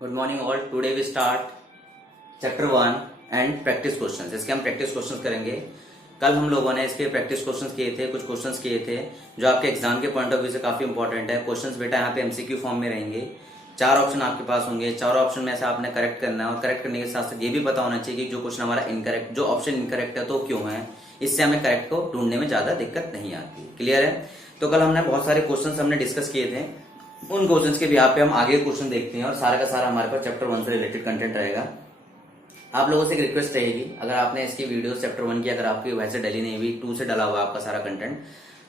Good morning all. Today we start chapter 1 and practice questions. इसके हम practice questions करेंगे। कल हम लोगों ने इसके प्रैक्टिस क्वेश्चंस किए थे, कुछ क्वेश्चंस किए थे जो आपके एग्जाम के पॉइंट ऑफ व्यू से काफी इंपॉर्टेंट है। क्वेश्चंस बेटा यहाँ पे एमसीक्यू फॉर्म में रहेंगे। 4 ऑप्शन आपके पास होंगे। 4 ऑप्शन में से आपने करेक्ट करना है और करेक्ट करने के साथ साथ ये भी पता होना चाहिए कि जो क्वेश्चन हमारा इनकरेक्ट, जो ऑप्शन इनकरेक्ट है तो क्यों है। इससे हमें करेक्ट को ढूंढने में ज्यादा दिक्कत नहीं आती। क्लियर है? तो कल हमने बहुत सारे क्वेश्चन हमने डिस्कस किए थे। उन क्वेश्चंस के बिहाफ पे हम आगे क्वेश्चन देखते हैं और सारा का सारा हमारे पास चैप्टर 1 से रिलेटेड कंटेंट रहेगा। आप लोगों से एक रिक्वेस्ट रहेगी, अगर आपने इसकी वीडियो चैप्टर 1 की अगर आपकी वैसे डली नहीं हुई, 2 से डला हुआ आपका सारा कंटेंट,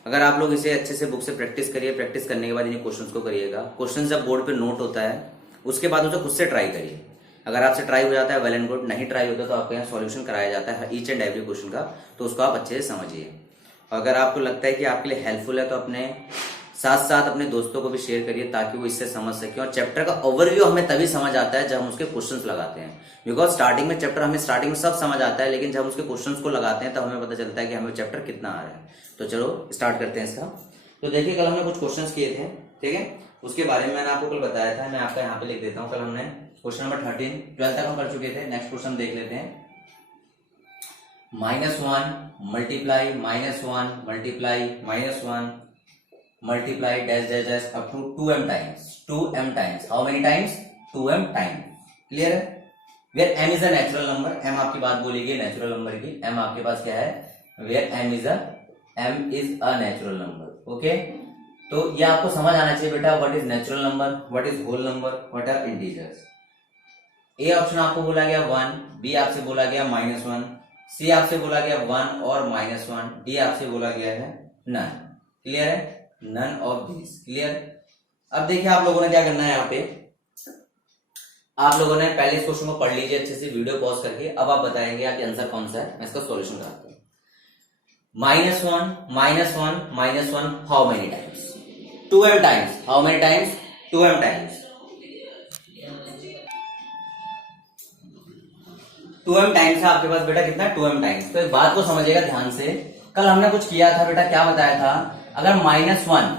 अगर आप लोग इसे अच्छे से बुक से प्रैक्टिस करिए। प्रैक्टिस करने के बाद इन क्वेश्चंस को करिएगा। क्वेश्चन जब बोर्ड पे नोट होता है उसके बाद उसे खुद से ट्राई करिए। अगर आपसे ट्राई हो जाता है वेल एंड गुड, नहीं ट्राई होता तो आपको यहाँ सॉल्यूशन कराया जाता है ईच एंड एवरी क्वेश्चन का, तो उसको आप अच्छे से समझिए। अगर आपको लगता है कि आपके लिए हेल्पफुल है तो अपने साथ साथ अपने दोस्तों को भी शेयर करिए ताकि वो इससे समझ सके। और चैप्टर का ओवरव्यू हमें तभी समझ आता है जब हम उसके क्वेश्चंस लगाते हैं। बिकॉज स्टार्टिंग में चैप्टर हमें स्टार्टिंग में सब समझ आता है, लेकिन जब हम उसके क्वेश्चंस को लगाते हैं तब हमें पता चलता है कि हमें चैप्टर कितना आ रहा है। तो चलो स्टार्ट करते हैं इसका। तो देखिए कल हमने कुछ क्वेश्चंस किए थे, ठीक है, उसके बारे में मैंने आपको कल बताया था। मैं आपका यहाँ पे लिख देता हूँ। कल हमने क्वेश्चन नंबर 13 12 तक हम कर चुके थे। नेक्स्ट क्वेश्चन देख लेते हैं। -1 multiply -1 multiply -1 multiply dash dash dash up to 2m times. 2m times. How many times? 2m times. Clear है? Where m is a natural number. m आपकी बात बोलेगी नेचुरल नंबर की। m आपके पास क्या है? Where m is a natural number. Okay? तो ये आपको समझ आना चाहिए बेटा। What is natural number? What is whole number? What are integers? A option आपको बोला गया 1, B आपसे बोला गया -1, C आपसे बोला गया 1 और -1, D आपसे बोला गया है none. क्लियर है? None of this. क्लियर? अब देखिए आप लोगों ने क्या करना है। यहाँ पे आप लोगों ने पहले इस क्वेश्चन को पढ़ लीजिए अच्छे से, वीडियो पॉज करके। अब आप बताएंगे आपके आंसर कौन सा है। मैं इसका सॉल्यूशन कराता हूँ। -1 how many times? 2m times. How many times? 2m times. 2m times है आपके पास बेटा। कितना? 2m times. तो एक बात को समझिएगा ध्यान से। कल हमने कुछ किया था बेटा, क्या बताया था? अगर -1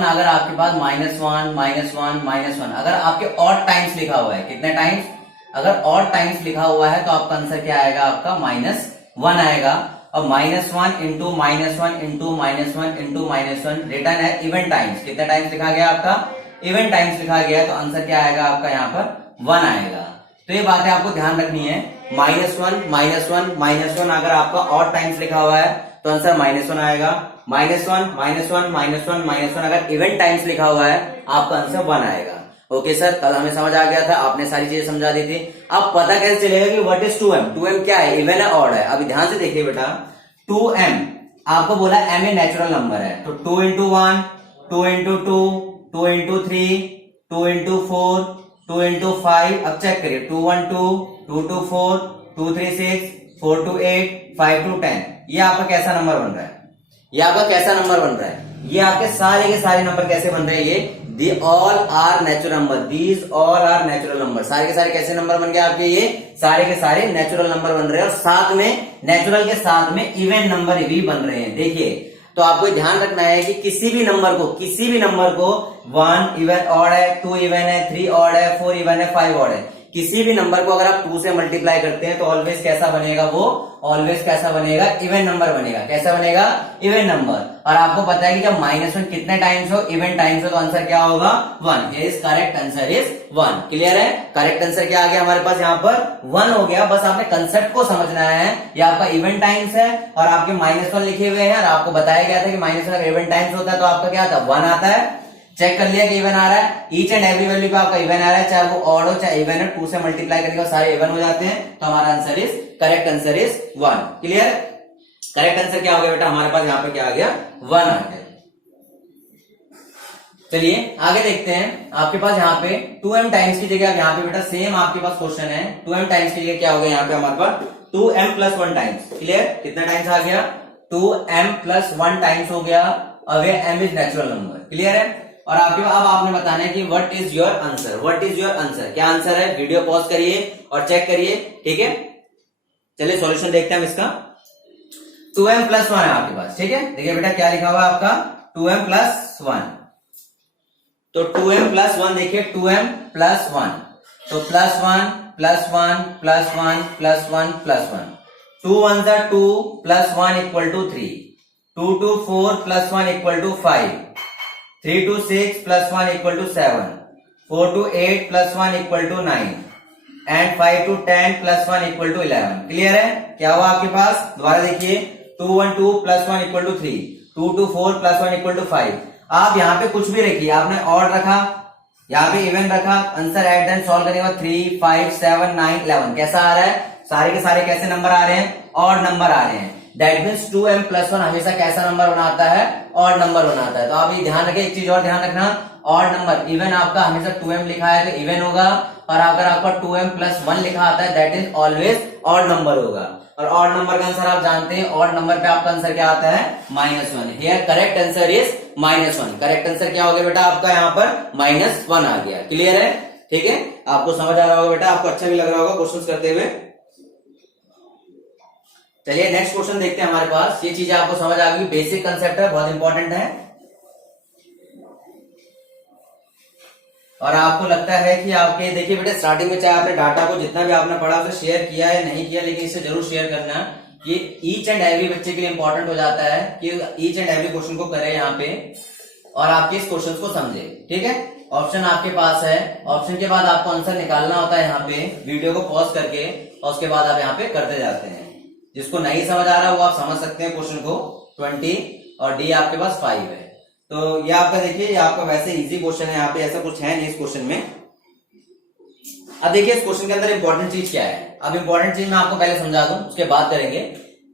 अगर आपके पास -1 अगर आपके ऑड टाइम्स लिखा हुआ है, कितने टाइम्स? अगर ऑड टाइम्स लिखा हुआ है तो आपका आंसर क्या आएगा? आपका -1 आएगा। और -1 इंटू -1 इंटू -1 इंटू -1 रिटर्न है इवन टाइम्स। कितने टाइम्स लिखा गया? आपका इवन टाइम्स लिखा गया, तो आंसर क्या आएगा आपका? यहाँ पर 1 आएगा। तो ये बातें आपको ध्यान रखनी है। -1 अगर आपका ऑड टाइम्स लिखा हुआ है तो आंसर -1 आएगा। -1 अगर इवन टाइम्स लिखा हुआ है आपका आंसर 1 आएगा। ओके सर, कल हमें समझ आ गया था, आपने सारी चीजें समझा दी थी। अब पता कैसे चलेगा कि व्हाट इज 2m? 2m क्या है? इवन है, ऑड है? अभी ध्यान से देखिए बेटा। 2m आपको बोला m ए नेचुरल नंबर है, तो 2 into 1, 2 into 2, 2 into 3, 2 into 4, 2 into 5। अब चेक करिए। 2 1 2, 2 2 4, 2 3 6, 4 2 8, 5 2 10। ये आपका कैसा नंबर बन रहा है? ये आपका कैसा नंबर बन रहा है? ये आपके सारे के सारे नंबर कैसे बन रहे हैं? ये the all are natural number. These all are natural number. सारे के सारे कैसे नंबर बन गए आपके? ये सारे के सारे नेचुरल नंबर बन रहे हैं और साथ में नेचुरल के साथ में इवन नंबर भी बन रहे हैं। देखिए, तो आपको ध्यान रखना है कि किसी भी नंबर को 1 इवन ऑड है, 2 इवन है, 3 ऑड है, 4 इवन है, 5 ऑड है, किसी भी नंबर को अगर आप 2 से मल्टीप्लाई करते हैं तो ऑलवेज कैसा बनेगा? वो ऑलवेज कैसा बनेगा? इवन नंबर बनेगा। कैसा बनेगा? Even number. और आपको पता है कि जब -1 कितने टाइम्स हो? इवन टाइम्स हो, तो आंसर क्या होगा? 1। Is correct answer is 1। Clear है? करेक्ट आंसर क्या आ गया हमारे पास? यहाँ पर 1 हो गया। बस आपने कंसेप्ट को समझना है। ये आपका इवन टाइम्स है और आपके -1 लिखे हुए हैं और आपको बताया गया था कि -1 अगर इवन टाइम्स होता है तो आपका क्या आता है? 1 आता है। चेक कर लिया कि इवन आ रहा है। ईच एंड एवरी वैल्यू पे आपका इवन आ रहा है, चाहे वो ऑड हो चाहे इवन हो। 2 से मल्टीप्लाई करके सारे इवन हो जाते हैं, तो हमारा answer is correct answer is 1। Clear? Correct answer क्या हो गया बेटा हमारे पास? यहाँ पे क्या आ गया? 1 आ गया। चलिए आगे देखते हैं। आपके पास यहाँ पे 2m टाइम्स की जगह यहाँ पे बेटा सेम आपके पास क्वेश्चन है। 2m टाइम्स की जगह क्या हो गया यहाँ पे हमारे पास? 2m plus 1 times. क्लियर? कितना टाइम्स आ गया? 2m प्लस 1 टाइम्स हो गया। अब ये m is natural number. Clear है? और आपके अब आपने बताना है कि what is your answer? What is your answer? क्या आंसर है? वीडियो पॉज करिए और चेक करिए। ठीक है, चलिए सॉल्यूशन देखते हैं हम इसका। 2m प्लस 1 है आपके पास। ठीक है, देखिए बेटा क्या लिखा हुआ है आपका? 2m plus 1। तो 2m प्लस 1 देखिए 2m प्लस 1, तो plus 1 plus 1 plus 1 plus 1 plus 1, 2 1 जा 2 plus 1 equal to 3, 2 2 4 plus 1 equal to 5, 3 2 6 plus 1 equal to 7, 4 2 8 plus 1 equal to 9 and 5 2 10 plus 1 equal to 11। Clear है? क्या हुआ आपके पास? दोबारा देखिए 2 1 2 plus 1 equal to 3, 2 2 4 plus 1 equal to 5। आप यहाँ पे कुछ भी रखिए, आपने ऑड रखा, यहाँ पे इवन रखा, आंसर एट देन सॉल्व करने के बाद 3 5 7 9 11 कैसा आ रहा है? सारे के सारे कैसे नंबर आ रहे हैं? ऑड नंबर आ रहे हैं। दैट मीन्स 2m प्लस 1 हमेशा कैसा नंबर बनाता है? ऑड नंबर बनाता है। तो आप ये ध्यान रखें, एक चीज और ध्यान रखना, ऑड नंबर इवन आपका हमेशा 2m लिखा है तो इवन होगा, और अगर आपका 2m प्लस 1 लिखा आता है that is always odd number होगा। और ऑड नंबर का आंसर आप जानते हैं, ऑड नंबर पे आपका आंसर क्या आता है? -1। Here correct answer is -1। Correct answer क्या हो गया बेटा आपका? यहाँ पर -1 आ गया। क्लियर है? ठीक है, आपको समझ आ रहा होगा बेटा, आपको अच्छा भी लग रहा होगा क्वेश्चंस करते हुए। चलिए नेक्स्ट क्वेश्चन देखते हैं हमारे पास। ये चीजें आपको समझ आ गई, बेसिक कंसेप्ट है, बहुत इंपॉर्टेंट है। और आपको लगता है कि आपके देखिए बेटा स्टार्टिंग में चाहे आपने डाटा को जितना भी आपने पढ़ा उसे शेयर किया या नहीं किया, लेकिन इसे जरूर शेयर करना। ये ईच एंड एवरी बच्चे के लिए इंपॉर्टेंट हो जाता है कि ईच एंड एवरी क्वेश्चन को करे यहाँ पे और आपके इस क्वेश्चन को समझे। ठीक है, ऑप्शन आपके पास है, ऑप्शन के बाद आपको आंसर निकालना होता है यहाँ पे, वीडियो को पॉज करके, और उसके बाद आप यहाँ पे करते जाते हैं। जिसको नहीं समझ आ रहा वो आप समझ सकते हैं क्वेश्चन को। 20 और डी आपके पास 5 है। तो ये आपका देखिए, ये आपका वैसे इजी क्वेश्चन है, यहाँ पे ऐसा कुछ है नहीं इस क्वेश्चन में। अब देखिए इस क्वेश्चन के अंदर इंपॉर्टेंट चीज क्या है। अब इंपॉर्टेंट चीज मैं आपको पहले समझा दूं, उसके बाद करेंगे।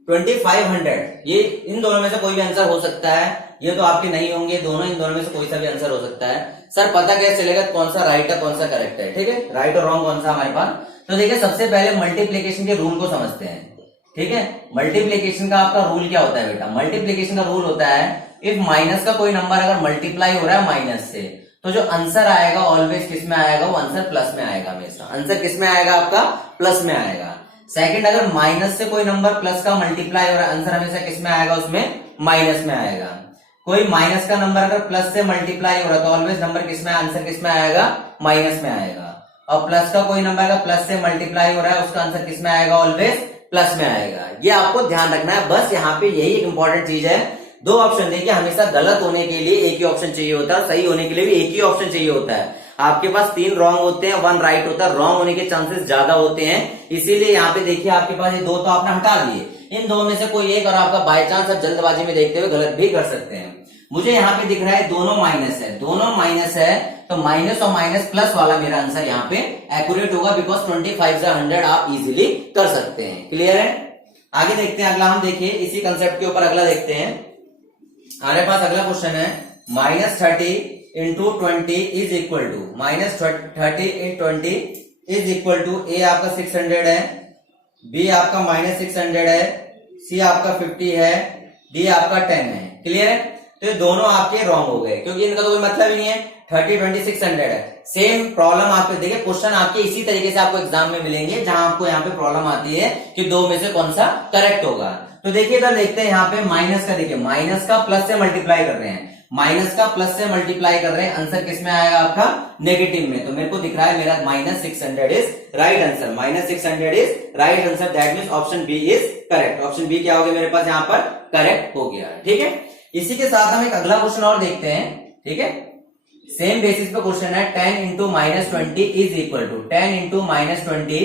2500 ये इन दोनों में से कोई भी आंसर हो सकता है, ये तो आपके नहीं होंगे दोनों, इन दोनों में से कोई सा भी आंसर हो सकता है। सर पता कैसे चलेगा कौन सा राइट है कौन सा करेक्ट है? ठीक है, राइट और रॉन्ग कौन सा हमारे पास। तो देखिए सबसे पहले मल्टीप्लीकेशन के रूल को समझते हैं। ठीक है, मल्टीप्लीकेशन का आपका रूल क्या होता है बेटा? मल्टीप्लीकेशन का रूल होता है इफ माइनस का कोई नंबर अगर मल्टीप्लाई हो रहा है माइनस से, तो जो आंसर आएगा ऑलवेज किस में आएगा? वो आंसर प्लस में आएगा। हमेशा आंसर किस में आएगा? आपका प्लस में आएगा। सेकंड, अगर माइनस से कोई नंबर प्लस का मल्टीप्लाई हो रहा है, आंसर हमेशा किस में आएगा? उसमें माइनस में आएगा। कोई माइनस का नंबर अगर प्लस से मल्टीप्लाई हो रहा है तो ऑलवेज नंबर किस में, आंसर किस में आएगा? माइनस में आएगा। और प्लस का कोई नंबर अगर प्लस से मल्टीप्लाई हो रहा है उसका आंसर किस में आएगा? ऑलवेज प्लस में आएगा। ये आपको ध्यान रखना है, बस यहाँ पे यही एक इंपॉर्टेंट चीज है। दो ऑप्शन देखिए, हमेशा गलत होने के लिए एक ही ऑप्शन चाहिए होता है, सही होने के लिए भी एक ही ऑप्शन चाहिए होता है। आपके पास 3 रॉन्ग होते हैं, 1 राइट होता है, रॉन्ग होने के चांसेस ज्यादा होते हैं। इसीलिए यहाँ पे देखिए आपके पास ये 2 तो आपने हटा दिए, इन 2 में से कोई एक, और आपका बाय चांस आप जल्दबाजी में देखते हुए गलत भी कर सकते हैं। मुझे यहाँ पे दिख रहा है दोनों माइनस है, दोनों माइनस है, तो माइनस और माइनस प्लस वाला मेरा आंसर यहाँ पे एक्यूरेट होगा, बिकॉज 25 से 100 आप इजीली कर सकते हैं। क्लियर है? आगे देखते हैं अगला, हम देखिए इसी कंसेप्ट के ऊपर अगला देखते हैं। हमारे पास अगला क्वेश्चन है -30 into 20 is equal to, -30 in 20 is equal to, ए आपका 600 है, बी आपका -600 है, सी आपका 50 है, डी आपका 10 है। क्लियर है? तो ये दोनों आपके रॉन्ग हो गए, क्योंकि इनका तो कोई मतलब ही नहीं है। 30 20 600 है। सेम प्रॉब्लम आपको देखिए, क्वेश्चन आपके इसी तरीके से आपको एग्जाम में मिलेंगे, जहां आपको यहाँ पे प्रॉब्लम आती है कि 2 में से कौन सा करेक्ट होगा। तो देखिए इधर देखते हैं, यहाँ पे माइनस का, देखिए माइनस का प्लस से मल्टीप्लाई कर रहे हैं, माइनस का प्लस से मल्टीप्लाई कर रहे हैं, आंसर किस में आएगा? आपका नेगेटिव में। तो मेरे को दिख रहा है मेरा -600 is right answer, -600 is right answer. That means option B is correct. Option B क्या हो गया मेरे पास? यहाँ पर करेक्ट हो गया। ठीक है, इसी के साथ हम एक अगला क्वेश्चन और देखते हैं। ठीक है, सेम बेसिस पे क्वेश्चन है। 10 into -20 is equal to, 10 into -20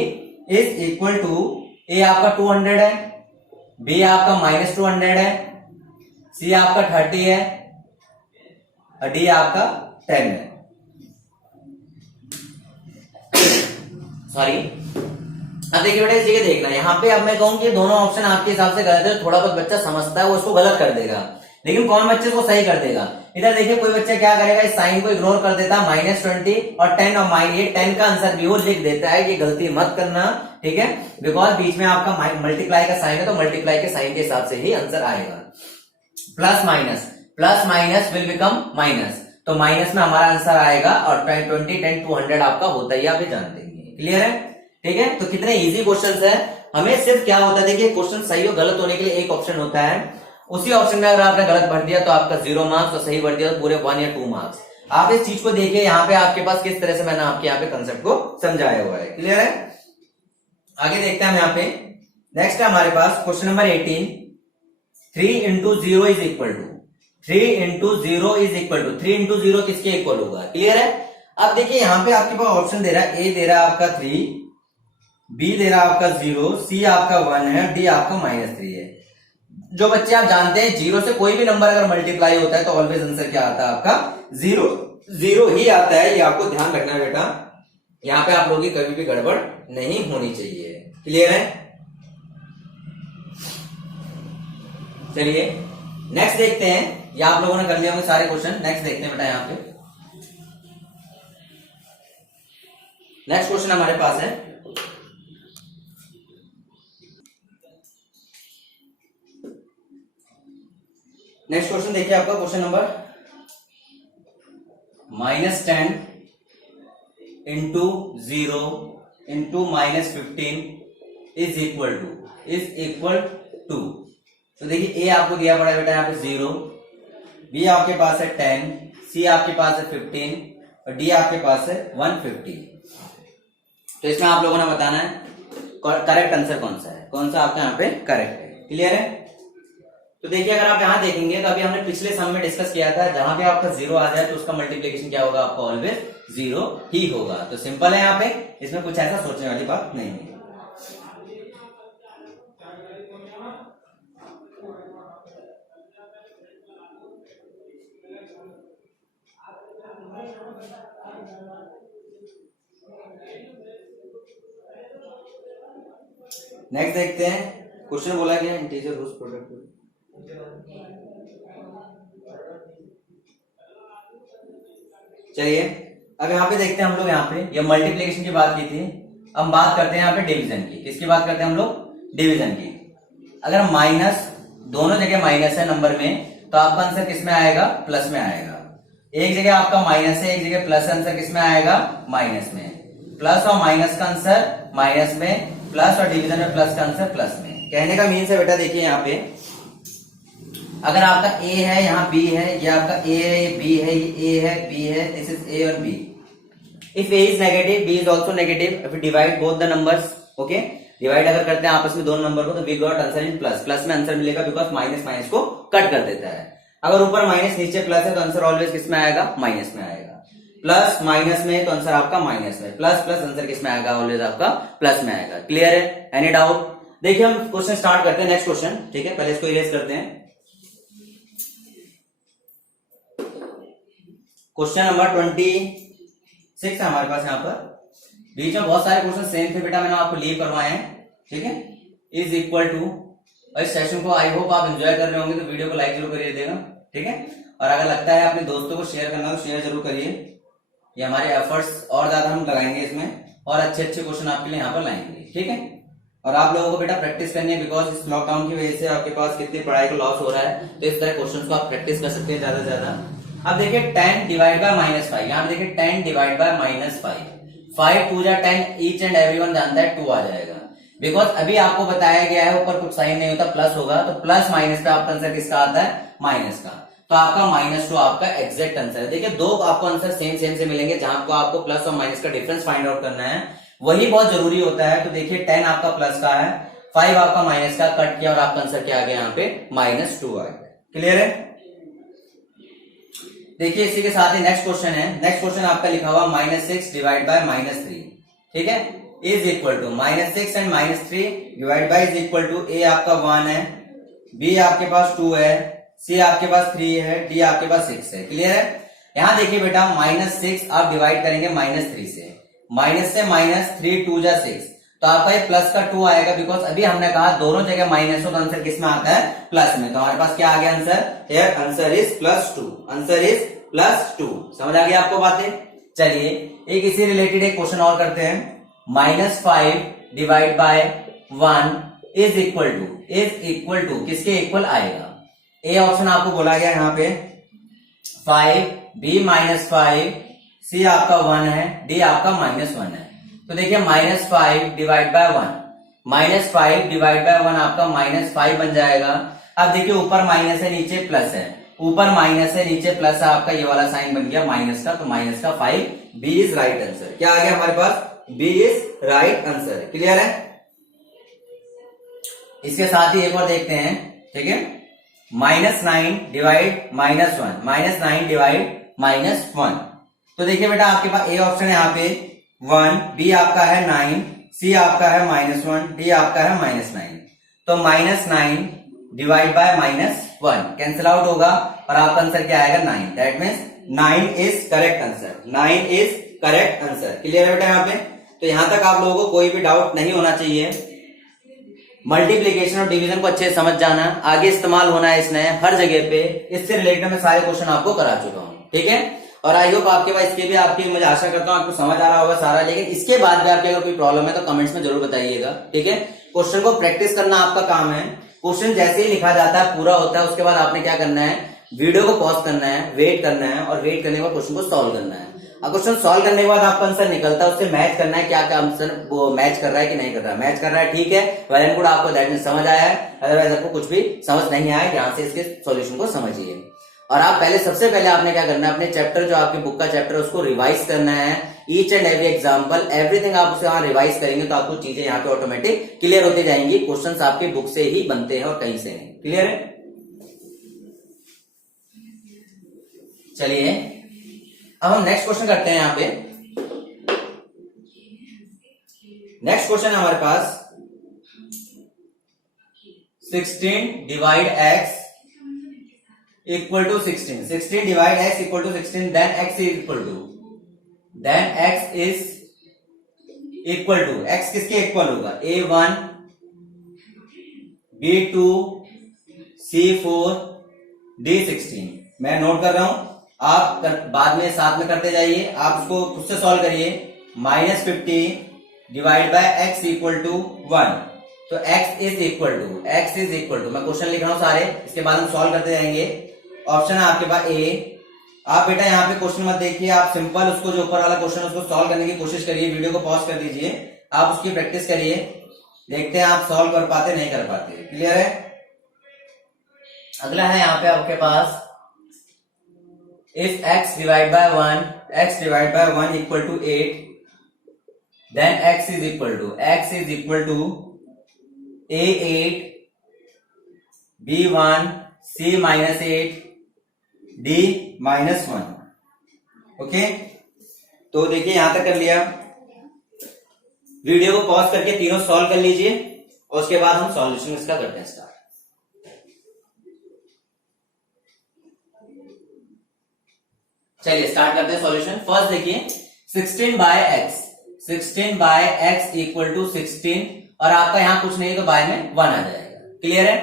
is equal to, ए आपका 200 है, बी आपका -200 है, सी आपका 30 है, और डी आपका 10 है। सॉरी, अब देखिए बेटा इस जगह देखना, यहाँ पे अब मैं कहूँ कि दोनों ऑप्शन आपके हिसाब से गलत है। थोड़ा बहुत बच्चा समझता है वो उसको गलत कर देगा, लेकिन कौन बच्चे को सही कर देगा? इधर देखिए कोई बच्चा क्या करेगा, इस साइन को इग्नोर कर देता है, -20 और 10 और माइन, ये 10 का आंसर भी वो लिख देता है। ये गलती मत करना, ठीक है, बिकॉज बीच में आपका मल्टीप्लाई का साइन है, तो मल्टीप्लाई के साइन के हिसाब से ही आंसर आएगा। Plus minus will become minus, तो माइनस में हमारा आंसर आएगा, और 20 10 200 आपका होता ही, आप ये जानते हैं। क्लियर है? ठीक है, तो कितने इजी क्वेश्चन है। हमें सिर्फ क्या होता है, देखिए क्वेश्चन सही और गलत होने के लिए एक ऑप्शन होता है, उसी ऑप्शन में अगर आपने गलत भर दिया तो आपका 0 मार्क्स, और सही भर दिया तो पूरे 1 या 2 मार्क्स। आप इस चीज को देखिए, यहाँ पे आपके पास किस तरह से मैंने आपके यहाँ पे कंसेप्ट को समझाया हुआ है। क्लियर है? आगे देखते हैं हम यहाँ पे। नेक्स्ट है हमारे पास question number 18। 3 into 0 is equal to 3 into 0 is equal to 3 into 0 किसके इक्वल होगा? क्लियर है? अब देखिए यहाँ पे आपके पास ऑप्शन दे रहा है, ए दे रहा है आपका 3, बी दे रहा है आपका 0, सी आपका 1 है, डी आपका -3 है। जो बच्चे आप जानते हैं 0 से कोई भी नंबर अगर मल्टीप्लाई होता है तो ऑलवेज आंसर क्या आता है आपका? 0 ही आता है। ये आपको ध्यान रखना है बेटा, यहाँ पे आप लोगों की कभी भी गड़बड़ नहीं होनी चाहिए। क्लियर है? चलिए नेक्स्ट देखते हैं। ये आप लोगों ने कर लिया होंगे सारे क्वेश्चन। नेक्स्ट देखते हैं बेटा, यहाँ पे नेक्स्ट क्वेश्चन हमारे पास है नेक्स्ट क्वेश्चन देखिए आपका question number -10 into 0 into -15 is equal to. तो देखिए ए आपको दिया पड़ा है बेटा यहाँ पे 0, बी आपके पास है 10, सी आपके पास है 15 और डी आपके पास है 150। तो इसमें आप लोगों ने बताना है करेक्ट आंसर कौन सा है, कौन सा आपका यहाँ पे करेक्ट है। क्लियर है? तो देखिए अगर आप यहाँ देखेंगे तो अभी हमने पिछले सम में डिस्कस किया था, जहां पे आपका 0 आ जाए तो उसका मल्टीप्लिकेशन क्या होगा? आपका ऑलवेज 0 ही होगा। तो सिंपल है यहाँ पे, इसमें कुछ ऐसा सोचने वाली बात नहीं है। नेक्स्ट देखते हैं। क्वेश्चन बोला गया इंटीजर रूट्स प्रोडक्ट। चलिए अब यहाँ पे देखते हैं हम लोग, यहाँ पे ये मल्टीप्लिकेशन की बात की थी। अब बात करते हैं यहाँ पे डिवीजन की। किसकी बात करते हैं हम लोग? डिवीजन की। अगर माइनस, दोनों जगह माइनस है नंबर में, तो आपका आंसर किस में आएगा? प्लस में आएगा। एक जगह आपका माइनस है, एक जगह प्लस, आंसर किस में आएगा? माइनस में। प्लस और माइनस का आंसर माइनस में, प्लस और डिवीजन में प्लस का आंसर प्लस में। कहने का मीन्स है बेटा, देखिए यहाँ पे अगर आपका ए है, यहाँ बी है, ये आपका ए है, ये बी है, ये ए है, बी है, दिस इज ए और B. If A is negative, B is also negative. If divide both the numbers, okay, divide अगर करते हैं आपस में दोनों नंबर को, तो we got answer in plus. Plus में आंसर मिलेगा बिकॉज माइनस माइनस को कट कर देता है। अगर ऊपर माइनस नीचे प्लस है तो आंसर ऑलवेज किस में आएगा? माइनस में आएगा। प्लस माइनस में तो आंसर आपका माइनस में, प्लस प्लस आंसर किस में आएगा? ऑलवेज आपका प्लस में आएगा। क्लियर है? Any doubt? देखिए हम क्वेश्चन स्टार्ट करते हैं। नेक्स्ट क्वेश्चन, ठीक है, पहले इसको इरेज करते हैं। क्वेश्चन नंबर 26 है हमारे पास। यहाँ पर बीच में बहुत सारे क्वेश्चन सेम थे बेटा, मैंने आपको लीव करवाए हैं। ठीक है, इज इक्वल टू। और इस सेशन को आई होप आप एंजॉय कर रहे होंगे, तो वीडियो को लाइक जरूर करिए देगा। ठीक है, और अगर लगता है अपने दोस्तों को शेयर करना तो शेयर जरूर करिए। ये हमारे एफर्ट्स और ज्यादा हम लगाएंगे इसमें, और अच्छे अच्छे क्वेश्चन आपके लिए यहाँ पर लाएंगे। ठीक है, और आप लोगों को बेटा प्रैक्टिस करनी है, बिकॉज इस लॉकडाउन की वजह से आपके पास कितनी पढ़ाई को लॉस हो रहा है। तो इस तरह क्वेश्चन को आप प्रैक्टिस कर सकते हैं ज्यादा से ज्यादा। अब देखिए 10 डिवाइड बाय -5, यहाँ पे देखिए 10 डिवाइड बाय -5, 5 2 जा 10, ईच एंड एवरीवन जानता है 2 आ जाएगा। बिकॉज अभी आपको बताया गया है ऊपर कुछ साइन नहीं होता, प्लस होगा, तो प्लस माइनस पे आपका आंसर किसका आता है? माइनस का। तो आपका -2 आपका एग्जैक्ट आंसर है। देखिए दो आपको आंसर सेम से मिलेंगे, जहां आपको प्लस और माइनस का डिफरेंस फाइंड आउट करना है, वही बहुत जरूरी होता है। तो देखिए 10 आपका प्लस का है, 5 आपका माइनस का, कट किया और आपका आंसर क्या आ गया? यहाँ पे -2 आ गया। क्लियर है? देखिए इसी के साथ ही नेक्स्ट क्वेश्चन है। नेक्स्ट क्वेश्चन आपका लिखा हुआ -6 डिवाइड बाय -3। ठीक है, is equal to -6 and -3 divide by is equal to, ए आपका 1 है, बी आपके पास 2 है, सी आपके पास 3 है, डी आपके पास 6 है। क्लियर है? यहां देखिए बेटा -6 आप डिवाइड करेंगे -3 से, माइनस से -3 2 जा 6, तो आपका ये प्लस का 2 आएगा। बिकॉज अभी हमने कहा दोनों जगह माइनस हो तो आंसर किस में आता है? प्लस में। तो हमारे पास क्या आ गया answer? Here answer is +2। Answer is +2। समझ आ गया आपको बातें? चलिए एक इसी रिलेटेड एक क्वेश्चन और करते हैं। -5 divide by 1 is equal to किसके इक्वल आएगा? ए ऑप्शन आपको बोला गया यहाँ पे 5, बी -5, सी आपका 1 है, डी आपका -1 है। तो देखिए -5 डिवाइड बाय 1, -5 डिवाइड बाय 1 आपका -5 बन जाएगा। अब देखिए ऊपर माइनस है नीचे प्लस है, ऊपर माइनस है, नीचे प्लस है, आपका ये वाला साइन बन गया माइनस का, तो माइनस का 5, बी इज राइट आंसर। क्या आ गया हमारे पास? B is right answer. Clear है? इसके साथ ही एक और देखते हैं, ठीक है, -9 डिवाइड -1, -9 डिवाइड -1। तो देखिए बेटा आपके पास ए ऑप्शन है यहाँ पे 1, बी आपका है 9, सी आपका है -1, डी आपका है -9। तो -9 डिवाइड बाय -1 कैंसिल आउट होगा और आपका आंसर क्या आएगा? 9। That means 9 is correct answer. 9 is correct answer. Clear है बेटा यहाँ पे? तो यहां तक आप लोगों को कोई भी डाउट नहीं होना चाहिए। मल्टीप्लीकेशन और डिवीजन को अच्छे से समझ जाना, आगे इस्तेमाल होना है इसने हर जगह पे। इससे रिलेटेड मैं सारे क्वेश्चन आपको करा चुका हूँ, ठीक है। और आई होप आपके पास इसके भी आपकी, मुझे आशा करता हूँ आपको समझ आ रहा होगा सारा। लेकिन इसके बाद भी आपके अगर कोई प्रॉब्लम है तो कमेंट्स में जरूर बताइएगा, ठीक है। क्वेश्चन को प्रैक्टिस करना आपका काम है। क्वेश्चन जैसे ही लिखा जाता है, पूरा होता है, उसके बाद आपने क्या करना है, वीडियो को पॉज करना है, वेट करना है, और वेट करने के बाद क्वेश्चन को सॉल्व करना है। और क्वेश्चन सॉल्व करने के बाद आपका आंसर निकलता है, उससे मैच करना है, क्या क्या आंसर वो मैच कर रहा है कि नहीं कर रहा है। मैच कर रहा है, ठीक है, वेल एंड गुड, आपको दैट मीन समझ आया है। अदरवाइज आपको कुछ भी समझ नहीं आया, ध्यान से इसके सॉल्यूशन को समझिए। और आप सबसे पहले आपने क्या करना है, अपने चैप्टर, जो आपकी बुक का चैप्टर है, उसको रिवाइज करना है। Each and every example, everything आप उसे वहां रिवाइज करेंगे तो आपको चीजें यहाँ पे ऑटोमेटिक क्लियर होती जाएंगी। क्वेश्चंस आपके बुक से ही बनते हैं और कहीं से नहीं। क्लियर है? चलिए अब हम नेक्स्ट क्वेश्चन करते हैं। यहाँ पे नेक्स्ट क्वेश्चन है हमारे पास 16 divide x equal to 16। 16 divide x equal to 16, then x is equal to, then x is equal to, x किसके इक्वल होगा? a1, b2, c4, d16। मैं नोट कर रहा हूं, आप बाद में साथ में करते जाइए, आप उसको खुद से सॉल्व करिए। -50 divide by x equal to 1, तो x इज इक्वल टू, मैं क्वेश्चन लिख रहा हूं सारे, इसके बाद हम सॉल्व करते जाएंगे। ऑप्शन है आपके पास ए। आप बेटा यहाँ पे क्वेश्चन मत देखिए, आप सिंपल उसको, जो ऊपर वाला क्वेश्चन उसको सॉल्व करने की कोशिश करिए। वीडियो को पॉज कर दीजिए, आप उसकी प्रैक्टिस करिए, देखते हैं आप सॉल्व कर पाते नहीं कर पाते। क्लियर है? अगला है यहाँ पे आपके पास, if x divided by 1 equal to 8, then x is equal to a8, b1, c minus 8, d minus 1। Okay, तो देखिए यहां तक कर लिया। वीडियो को पॉज करके तीनों सॉल्व कर लीजिए और उसके बाद हम सॉल्यूशन इसका करते हैं स्टार्ट। चलिए स्टार्ट करते हैं सॉल्यूशन। फर्स्ट देखिए 16 बाय x इक्वल टू 16, और आपका यहाँ कुछ नहीं है तो बाय में 1 आ जाएगा। क्लियर है?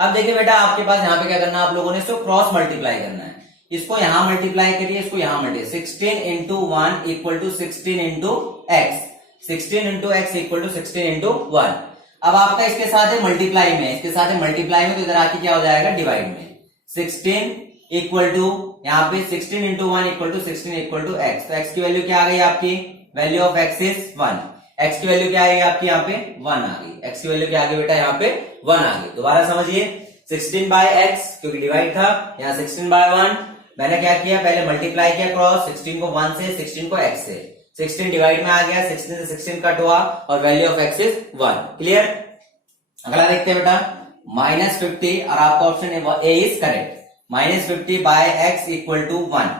अब देखिए बेटा आपके पास यहाँ पे क्या करना है, आप लोगों ने इसको क्रॉस मल्टीप्लाई करना है। इसको यहां मल्टीप्लाई करिए, इसको यहां multiply, 16 into 1 equal to 16 into X, 16 into X equal to 16 into 1। अब आपका इसके साथ है मल्टीप्लाई में, तो इधर आके क्या हो जाएगा, डिवाइड में। 16 इक्वल टू, यहाँ पे 16 into 1 equal to 16 equal to X. तो एक्स की वैल्यू क्या आ गई आपकी, value of X is 1। X की वैल्यू क्या आएगी आपकी, यहाँ पे 1 आ गई। एक्स की वैल्यू क्या आ गई बेटा, यहाँ पे 1 आ गई। दोबारा समझिए, 16 बाय एक्स क्योंकि डिवाइड था, यहाँ 16 बाय 1। मैंने क्या किया, पहले मल्टीप्लाई किया क्रॉस, 16 को 1 से, 16 को x से, 16 डिवाइड में आ गया, 16 से 16 कट हुआ और value of x is 1। Clear? अगला देखते हैं बेटा, -50, और आपका option A is correct. -50 by x equal to 1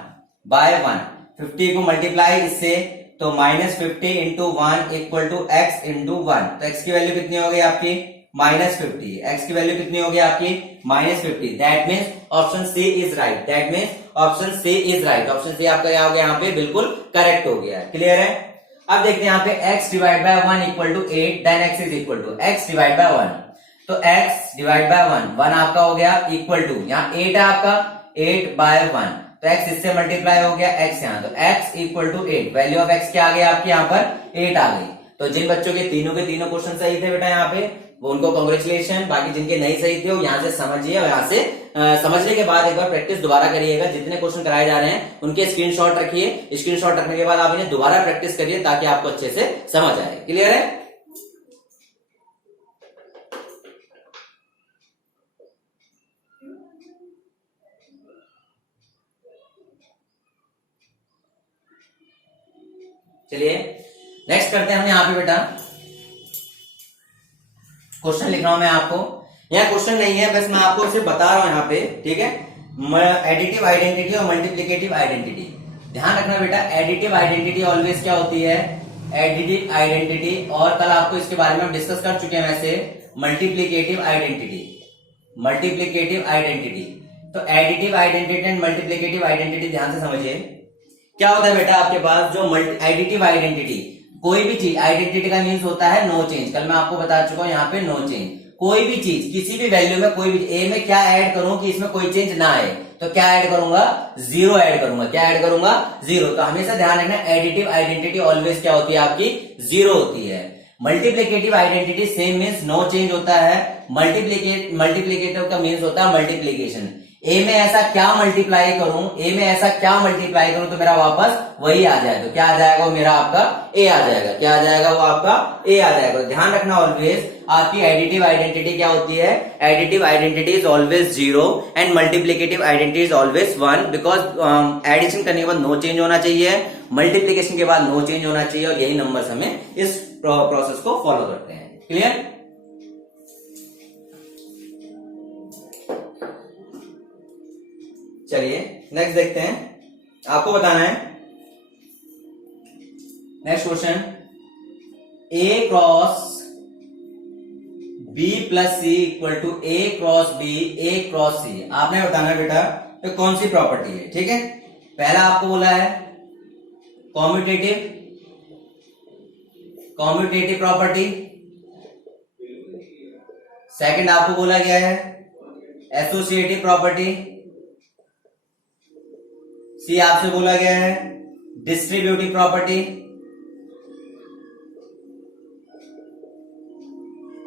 by 1। 50 को मल्टीप्लाई इससे, तो -50 into 1 equal to x into 1। तो x की वैल्यू कितनी हो गई आपकी, -50। x की वैल्यू कितनी हो गई आपकी, -50। That means option C is right. Option C is right. Option C आपका क्या हो गया, यहाँ पे बिल्कुल करेक्ट हो गया। क्लियर है? अब देखते हैं यहाँ पे x divide by 1 equal to 8, then x is equal to x divide by 1। तो x डिवाइड बाय 1 आपका हो गया इक्वल टू, यहाँ 8 है आपका, 8 बाय 1, तो x इससे मल्टीप्लाई हो गया, x यहाँ, तो x equal to 8। Value of x क्या आ गई आपकी, यहाँ पर 8 आ गई। तो जिन बच्चों के तीनों क्वेश्चन सही थे बेटा यहाँ पे, वो उनको कांग्रेचुलेशन। बाकी जिनके नहीं सही थे वो यहाँ से समझिए, और यहाँ से समझने के बाद एक बार प्रैक्टिस दोबारा करिएगा। जितने क्वेश्चन कराए जा रहे हैं उनके स्क्रीनशॉट रखिए। स्क्रीनशॉट रखने के बाद आप इन्हें दोबारा प्रैक्टिस करिए ताकि आपको अच्छे से समझ आए। क्लियर है? चलिए नेक्स्ट करते हैं हम यहाँ पे बेटा, क्वेश्चन लिख रहा हूं मैं आपको, यहाँ क्वेश्चन नहीं है, बस मैं आपको सिर्फ बता रहा हूं यहाँ पे, ठीक है। एडिटिव आइडेंटिटी और मल्टीप्लिकेटिव आइडेंटिटी ध्यान रखना बेटा। एडिटिव आइडेंटिटी ऑलवेज क्या होती है, एडिटिव आइडेंटिटी, और कल आपको इसके बारे में हम डिस्कस कर चुके हैं वैसे, मल्टीप्लिकेटिव आइडेंटिटी, मल्टीप्लिकेटिव आइडेंटिटी। तो additive identity and multiplicative identity ध्यान से समझिए। क्या होता है बेटा आपके पास, जो एडिटिव आइडेंटिटी, कोई भी चीज, आइडेंटिटी का मीन्स होता है नो चेंज, कल मैं आपको बता चुका हूं यहाँ पे नो चेंज। कोई भी चीज किसी भी वैल्यू में, कोई भी ए में क्या ऐड करूं कि इसमें कोई चेंज ना आए, तो क्या ऐड करूंगा, जीरो ऐड करूंगा। क्या ऐड करूंगा, जीरो। तो हमेशा ध्यान रखना एडिटिव आइडेंटिटी ऑलवेज क्या होती है आपकी, जीरो होती है। Multiplicative identity same means no change होता है। मल्टीप्लिकेटिव का मीन्स होता है मल्टीप्लीकेशन। ए में ऐसा क्या मल्टीप्लाई करूं, ए में ऐसा क्या मल्टीप्लाई करूं तो मेरा वापस वही आ जाए, तो क्या आ जाएगा वो मेरा आपका ए आ जाएगा। क्या आ जाएगा वो आपका ए आ जाएगा। ध्यान रखना ऑलवेज आपकी एडिटिव आइडेंटिटी क्या होती है, additive identity is always zero and multiplicative identity is always one, because addition करने के बाद नो चेंज होना चाहिए, मल्टीप्लीकेशन के बाद नो चेंज होना चाहिए, और यही नंबर्स हमें इस प्रोसेस को फॉलो करते हैं। क्लियर। चलिए नेक्स्ट देखते हैं, आपको बताना है next question, A cross B plus C equal to A cross B, A cross C. आपने बताना है बेटा तो कौन सी प्रॉपर्टी है, ठीक है। पहला आपको बोला है कॉम्यूटेटिव प्रॉपर्टी, सेकंड आपको बोला गया है एसोसिएटिव प्रॉपर्टी, सी आपसे बोला गया है डिस्ट्रीब्यूटिव प्रॉपर्टी,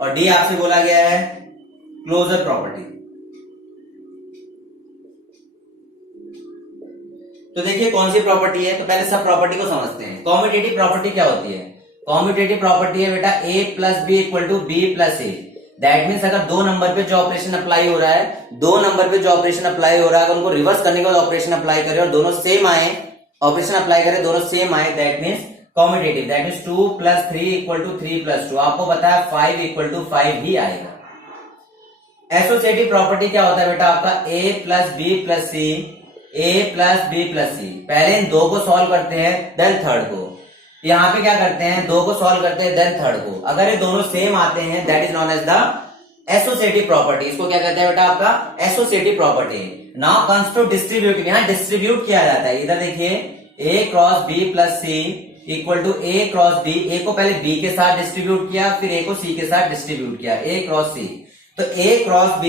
और डी आपसे बोला गया है क्लोजर प्रॉपर्टी। तो देखिए कौन सी प्रॉपर्टी है, तो पहले सब प्रॉपर्टी को समझते हैं। कॉम्यूटेटिव प्रॉपर्टी क्या होती है, कॉम्यूटेटिव प्रॉपर्टी है बेटा A plus B equal to B plus A. That means अगर दो नंबर पे जो ऑपरेशन अप्लाई हो रहा है, दो नंबर पे जो ऑपरेशन अप्लाई हो रहा है, अगर उनको रिवर्स करने के बाद ऑपरेशन अप्लाई करे और दोनों सेम आए, ऑपरेशन अप्लाई करे दोनों सेम आए, that means commutative. That means 2 + 3 = 3 + 2। आपको बताया 5 = 5 ही आएगा। एसोसिएटिव प्रॉपर्टी क्या होता है बेटा आपका, a + b + c, a + b + c। पहले इन दो को सॉल्व करते हैं देन थर्ड को। यहाँ पे क्या करते हैं, दो को सॉल्व करते हैं देन थर्ड को। अगर ये दोनों सेम आते हैं that is known as the associative property. इसको क्या कहते हैं बेटा आपका associative property. Now comes to distributive, यहाँ डिस्ट्रीब्यूट किया जाता है। इधर देखिए a cross b + c equal to a cross b। a को पहले b के साथ डिस्ट्रीब्यूट किया, फिर a को c के साथ डिस्ट्रीब्यूट किया, a क्रॉस c। तो a cross b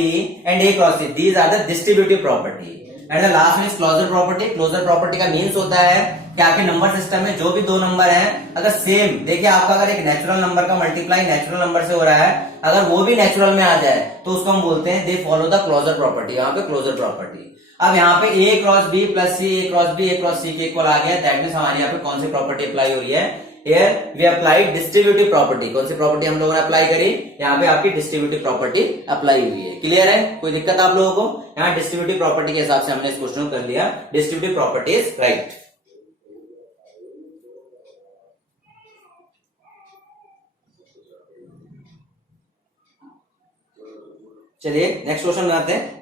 and a cross c, these are the distributive property. And the last means closure property. Closure property का मीन्स होता है कि आपके नंबर सिस्टम में जो भी दो नंबर हैं, अगर सेम, देखिए आपका अगर एक नेचुरल नंबर का मल्टीप्लाई नेचुरल नंबर से हो रहा है, अगर वो भी नेचुरल में आ जाए तो उसको हम बोलते हैं they follow the closure property. यहाँ पे क्लोजर प्रॉपर्टी। अब यहाँ पे a cross b + c, a cross b, a cross c के इक्वल आ गया। दैट मीन्स हमारे यहाँ पे कौन सी प्रॉपर्टी अप्लाई हो रही है, Here we applied distributive property। कौन सी प्रॉपर्टी हम लोगों ने अप्लाई करी, यहाँ पे आपकी डिस्ट्रीब्यूटिव प्रॉपर्टी अप्लाई हुई है। क्लियर है, कोई दिक्कत आप लोगों को? यहाँ डिस्ट्रीब्यूटिव प्रॉपर्टी के हिसाब से हमने इस क्वेश्चन को कर लिया। Distributive property is right. चलिए नेक्स्ट क्वेश्चन बनाते हैं।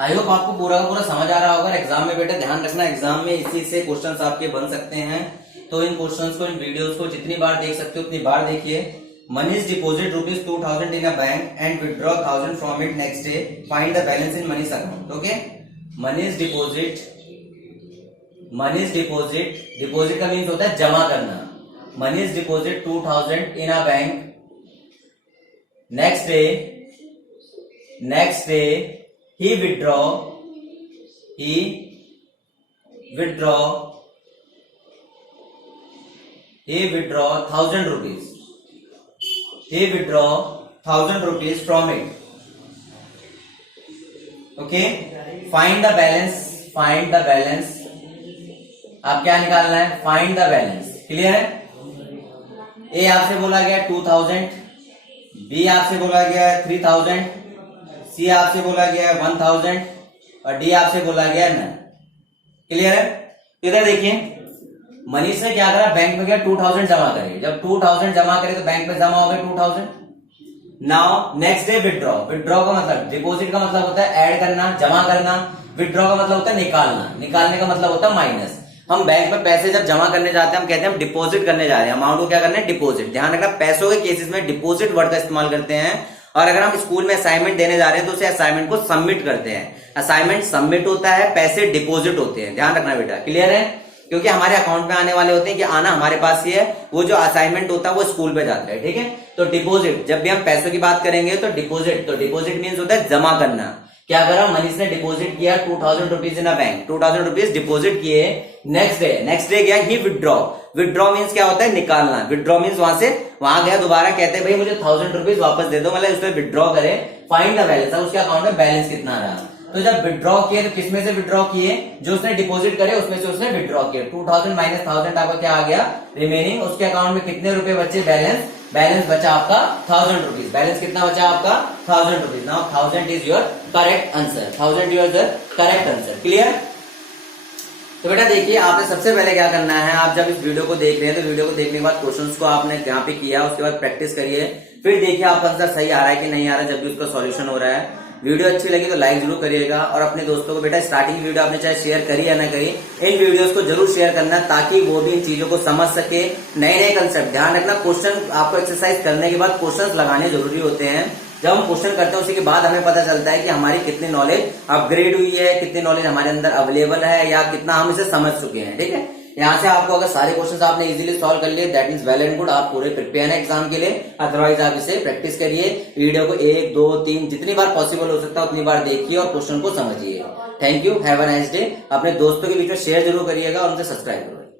आई होप आपको पूरा का पूरा समझ आ रहा होगा। एग्जाम में बेटा ध्यान रखना, एग्जाम में इसी से क्वेश्चंस आपके बन सकते हैं। तो इन क्वेश्चंस को, इन वीडियोस को जितनी बार देख सकते हो उतनी बार देखिए। Money is deposit ₹2000 in a bank and withdraw 1000 from it next day, find the balance in money's account. Okay, money is deposit, deposit का मीन्स होता है जमा करना। Money is deposit 2000 in a bank, next day he withdraw 1000 rupees. He withdraw 1000 rupees from it. Okay, find the balance। आप क्या निकालना है, find the balance। Clear है? A आपसे बोला गया 2000, B आपसे बोला गया 3000, सी आपसे बोला गया है 1000, और डी आपसे बोला गया नन। क्लियर है? इधर देखिए, मनीष ने क्या करा, बैंक में गया 2000 जमा करे। जब 2000 जमा करे तो बैंक में जमा हो गए 2000। Now next day withdraw. Withdraw का मतलब, डिपॉजिट का मतलब होता है ऐड करना, जमा करना। विड्रॉ का मतलब होता है निकालना, निकालने का मतलब होता है माइनस। हम बैंक में पैसे जब जमा करने जाते हैं, हम कहते हैं हम डिपॉजिट करने जा रहे हैं, अमाउंट को क्या करना है, डिपॉजिट। ध्यान रखना, पैसों के केसेस में डिपॉजिट वर्ड का इस्तेमाल करते हैं। और अगर हम स्कूल में असाइनमेंट देने जा रहे हैं तो उसे असाइनमेंट को सबमिट करते हैं। असाइनमेंट सबमिट होता है, पैसे डिपॉजिट होते हैं। ध्यान रखना बेटा, क्लियर है? क्योंकि हमारे अकाउंट में आने वाले होते हैं कि आना हमारे पास ही है, वो जो असाइनमेंट होता है वो स्कूल पे जाता है। ठीक है? तो डिपॉजिट, जब भी हम पैसों की बात करेंगे तो डिपॉजिट मीन्स होता है जमा करना। क्या करा, मनीष ने डिपॉजिट किया 2000 rupees in a bank, 2000 rupees deposit किए। नेक्स्ट डे गया ही विड्रॉ। विड्रॉ मीन्स क्या होता है, निकालना। विड्रॉ मीन्स वहां गया, दोबारा कहते हैं भाई मुझे 1000 रुपीज वापस दे दो, मतलब उसमें विड्रॉ करे। फाइंड द बैलेंस, अब उसके अकाउंट में बैलेंस कितना रहा। तो जब विड्रॉ किए तो किसमें से विड्रॉ किए, जो उसने डिपॉजिट करे उसमें से उसने विड्रॉ किए। 2000 माइनस 1000 आपका क्या आ गया, रिमेनिंग। उसके अकाउंट में कितने रुपए बचे, बैलेंस बचा आपका 1000 रुपीज। बैलेंस कितना बचा आपका, 1000 rupees. Now 1000 is your correct answer, 1000 your correct answer. Clear? तो बेटा देखिए, आपने सबसे पहले क्या करना है, आप जब इस वीडियो को देख रहे हैं तो वीडियो को देखने के बाद क्वेश्चंस को आपने यहाँ पे किया, उसके बाद प्रैक्टिस करिए, फिर देखिए आपका आंसर सही आ रहा है कि नहीं आ रहा है। जब भी उसका सॉल्यूशन हो रहा है, वीडियो अच्छी लगी तो लाइक जरूर करिएगा। और अपने दोस्तों को बेटा स्टार्टिंग वीडियो आपने चाहे शेयर करी या ना करी, इन वीडियोस को जरूर शेयर करना ताकि वो भी इन चीजों को समझ सके, नए नए कंसेप्ट। ध्यान रखना, क्वेश्चन आपको एक्सरसाइज करने के बाद क्वेश्चन लगाने जरूरी होते हैं। जब हम क्वेश्चन करते हैं उसी के बाद हमें पता चलता है कि हमारी कितनी नॉलेज अपग्रेड हुई है, कितनी नॉलेज हमारे अंदर अवेलेबल है, या कितना हम इसे समझ चुके हैं। ठीक है? यहाँ से आपको अगर सारे क्वेश्चंस आपने इजीली सॉल्व कर लिए, that means well and good, आप पूरे प्रिपेयर हैं एग्जाम के लिए। अदरवाइज आप इसे प्रैक्टिस करिए, वीडियो को 1, 2, 3 जितनी बार पॉसिबल हो सकता है उतनी बार देखिए और क्वेश्चन को समझिए। Thank you, have a nice day. अपने दोस्तों के बीच में शेयर जरूर करिएगा और उनसे सब्सक्राइब करो।